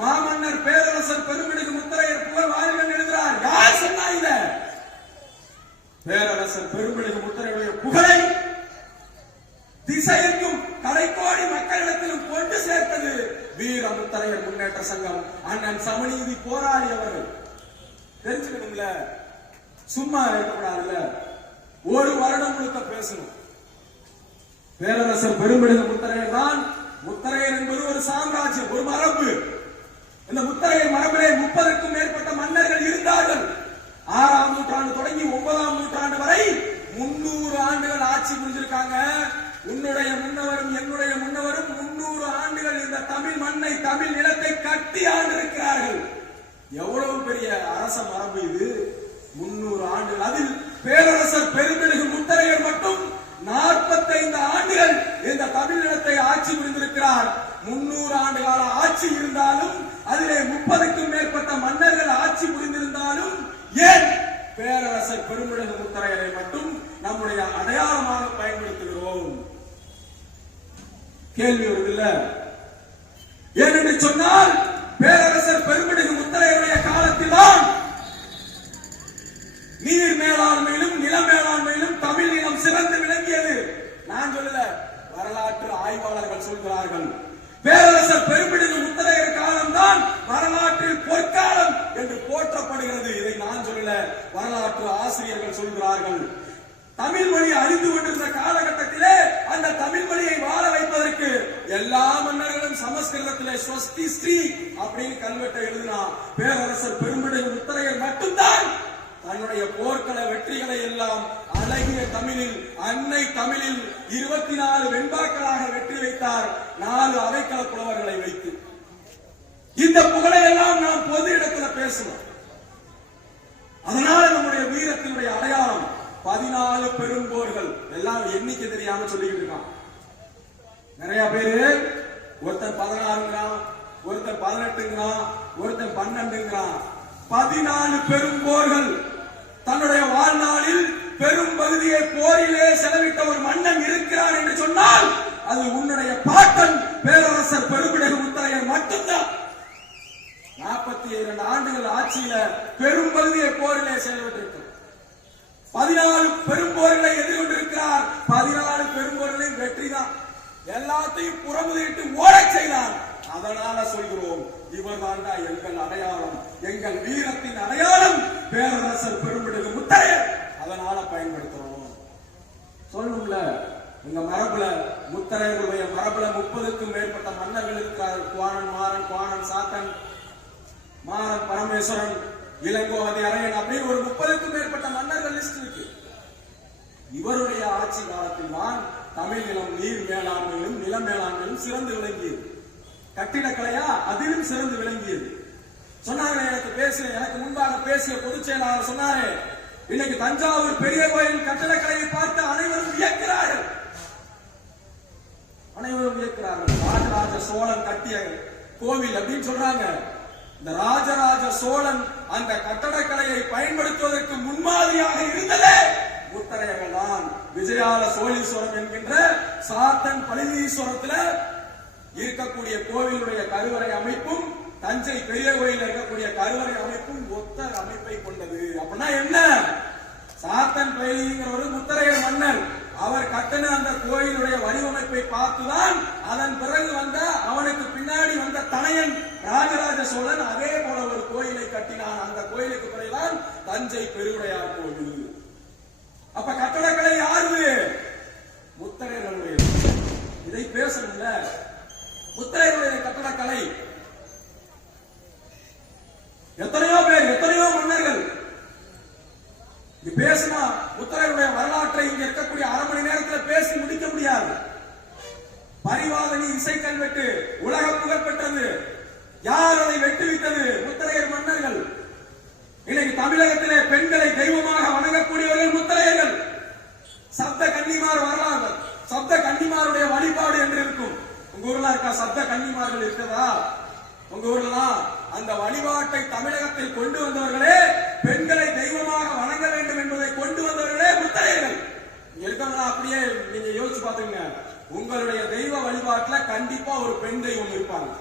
மாமன்னர் பேரரசர் பெருமிடுக்கு முத்திரையர் புகழ் வாழ்கள் எழுதுகிறார். யார் சொன்னா இல்ல பேரரசர் பெருமிடுக்கு முத்திரையுடைய புகழை திசைக்கும் கடைக்கோடி மக்களிடத்திலும் கொண்டு சேர்த்தது வீர முத்தரையர் முன்னேற்ற சங்கம். அண்ணன் சமநீதி போராடியவர் தெரிஞ்சுக்கணுங்கள சும்மா இருக்கக்கூடாதுல்ல? ஒரு வருடம் முழுக்க பேசணும். பேரரசர் பெருமிடுக முத்தரையர் தான். முத்தரையர் என்பது ஒரு சாம்ராஜ்யம் ஒரு மரபு. இந்த முத்தரையர் மரபிலே முப்பதுக்கும் மேற்பட்ட மன்னர்கள் இருந்தார்கள். ஆறாம் நூற்றாண்டு தொடங்கி ஒன்பதாம் நூற்றாண்டு வரை முன்னூறு ஆண்டுகள் ஆட்சி புரிஞ்சிருக்காங்க. உன்னுடைய முன்னவரும் என்னுடைய முன்னவரும் முன்னூறு ஆண்டுகள் இந்த தமிழ் மண்ணை தமிழ் நிலத்தை கட்டி ஆண்டிருக்கிறார்கள். எவ்வளவு பெரிய அரச மரபு இது. முன்னூறு ஆண்டுகள். அதில் பேரரசர் பெருமிடுகு முத்தரையர் மட்டும் நாற்பத்தைந்து ஆண்டுகள் இந்த தமிழினத்தை ஆட்சி இருக்கிறார் முன்னூறு ஆண்டு கால ஆட்சி இருந்தாலும் அதிலே முப்பதுக்கும் மேற்பட்ட மன்னர்கள் ஆட்சி புரிந்திருந்தாலும் ஏன் பேரரசர் பெருமிழகு முத்தரையரை மட்டும் நம்முடைய அடையாளமாக பயன்படுத்துகிறோம்? கேள்வி வருதில்ல. ஏனென்று சொன்னால் பேரரசர் பெருமிழகு முத்தரையருடைய காலத்தில்தான் நீர் மேலாண்மையிலும் நில மேலாண்மையிலும் தமிழ் நிலம் சிறந்து விளங்கியது நான் சொல்லல வரலாற்று அவர்கள் சொல்கிறார்கள். பேரரசர் பெருமிடுகு முத்தரையர் காலம்தான் வரலாற்றில் பொற்காலம் என்று போற்றப்படுகிறது. இதை நான் சொல்லல. வரலாற்று ஆசிரியர்கள் சொல்கிறார்கள். தமிழ் மொழி அழிந்து கொண்டிருந்த காலகட்டத்திலே அந்த தமிழ் மொழியை வாழ வைப்பதற்கு எல்லா மன்னர்களும் சமஸ்கிருதத்திலே ஸ்வஸ்தி ஸ்ரீ அப்படின்னு கல்வெட்டை எழுதினா பேரரசர் பெருமிடுகு முத்தரையர் மட்டும்தான் தன்னுடைய போர்க்கள வெற்றிகளை எல்லாம் அழகிய தமிழில் அன்னை தமிழில் இருபத்தி நாலு வெண்பாக்களாக செய்தார் நாலு அரைக்கல புலவர்களை வைத்து. இந்த புகழை எல்லாம் நாம் பொது இடத்துல பேசணும் அதனால நம்முடைய வீரத்தினுடைய அடையாளம் பதினாலு பெரும்போர்கள். எல்லாம் எண்ணிக்கை தெரியாம சொல்லிக்கிட்டு இருக்கான். நிறைய பேரு ஒருத்தன் பதினாறுங்கிறான் ஒருத்தன் பதினெட்டுங்கிறான் ஒருத்தன் பன்னெண்டுங்கிறான். பதினாலு பெரும்போர்கள். தன்னுடைய வாழ்நாளில் பெரும் பகுதியை போரிலே செலவிட்ட ஒரு மன்னன் இருக்கிறான் என்று சொன்னால் அது உன்னுடைய பாட்டன் பேரரசர் பெருமிடகு முத்தரையர் மட்டும்தான். நாற்பத்தி இரண்டு ஆண்டுகள் ஆட்சியில பெரும் பகுதியை போரிலே செலவிட்டிருக்கிறார் பதினாலு பெரும்போர்களை எதிர்கொண்டிருக்கிறார். பதினாலு பெரும்போர்களையும் வெற்றி தான். எல்லாத்தையும் புறமுதிட்டு ஓடச் செய்தார். அதனால சொல்கிறோம் இவர் தாண்டா எங்கள் அடையாளம். எங்கள் வீரத்தின் அடையாளம். பேரரசர் பெருமிடுகு முத்தையர் அதனால பயன்படுத்துறோம். சொல்லணும்ல எங்க மரபுல முத்தரையர்களுடைய மரபுல முப்பதுக்கும் மேற்பட்ட மன்னர்களுக்கு குவாணன் மாறன் குவாணன் சாத்தன் மாறன் பரமேஸ்வரன் இளங்கோவதி அரையன் அப்படின்னு ஒரு முப்பதுக்கும் மேற்பட்ட மன்னர்கள் லிஸ்ட் இருக்கு. இவருடைய ஆட்சி காலத்தில் தான் தமிழ் நிலம் நீர் மேலாண்மையிலும் நில மேலாண்மையிலும் சிறந்து விளங்கியது. கட்டிடக்கலையா அதிலும் சிறந்து விளங்கியது. சொன்னாங்க எனக்கு பேசிய எனக்கு முன்பாக பேசிய பொதுச் செயலாளர் சொன்னாரே இன்னைக்கு தஞ்சாவூர் பெரிய கோயில் கட்டடக்கலையை பார்த்து அனைவரும் வியக்கிறார்கள் அனைவரும் வியக்கிறார்கள் ராஜராஜ சோழன் கட்டிய கோவில் அப்படின்னு சொல்றாங்க. இந்த ராஜராஜ சோழன் அந்த கட்டடக்கலையை பயன்படுத்துவதற்கு முன்மாதிரியாக இருந்ததே. முத்தரையர்கள் தான் விஜயால சோழீஸ்வரம் என்கின்ற சாத்தன் பழனீஸ்வரத்துல இருக்கக்கூடிய கோவிலுடைய கருவறை அமைப்பும் தஞ்சை பெரிய கோயில் இருக்கக்கூடிய கருவறை அமைப்பும் ஒத்த அமைப்பை கொண்டது. அப்படின்னா என்ன? சாத்தன் பயிலிங்கிற ஒரு முத்தரையர் மன்னர் அவர் கட்டின அந்த கோயிலுடைய வடிவமைப்பை பார்த்துதான் அதன் பிறகு வந்த அவனுக்கு பின்னாடி வந்த தனையன் ராஜராஜ சோழன் அதே போல ஒரு கோயிலை கட்டினான். அந்த கோயிலுக்கு பிறகுதான் தஞ்சை பெருவுடையார் கோயில் அப்ப கட்டடக்கலை யாரு முத்தரையர்களுடைய இதை பேசணும்ல? முத்தரையருடைய கட்டடக்கலை. எத்தனையோ பேர் எத்தனையோ மன்னர்கள். இது பேசினா முத்தரையருடைய வரலாற்றை இங்க இருக்கக்கூடிய அரை மணி நேரத்துல பேசி முடிக்க முடியாது. பரிவாதனி இசை கல்வெட்டு உலக புகழ் பெற்றது யார் அதை வெட்டுவித்தது முத்தரையர் மன்னர்கள். இன்னைக்கு தமிழகத்திலே பெண்களை தெய்வமாக வணங்கக்கூடியவர்கள் முத்தரையர்கள். சப்த கன்னிமார் வரலாறு சப்த கன்னிமாருடைய வழிபாடு என்று இருக்கும். உங்க ஊர்ல இருக்கா சப்த கன்னிமார்கள் இருக்கிறதா உங்க ஊர்லாம் அந்த வழிபாட்டை தமிழகத்தில் கொண்டு வந்தவர்களே பெண்களை தெய்வமாக வணங்க வேண்டும் என்பதை கொண்டு வந்தவர்களே முத்தரையர்கள் இங்க இருக்கவங்களா அப்படியே பாத்துங்க உங்களுடைய தெய்வ வழிபாட்டுல கண்டிப்பா ஒரு பெண் தெய்வம் இருப்பாங்க.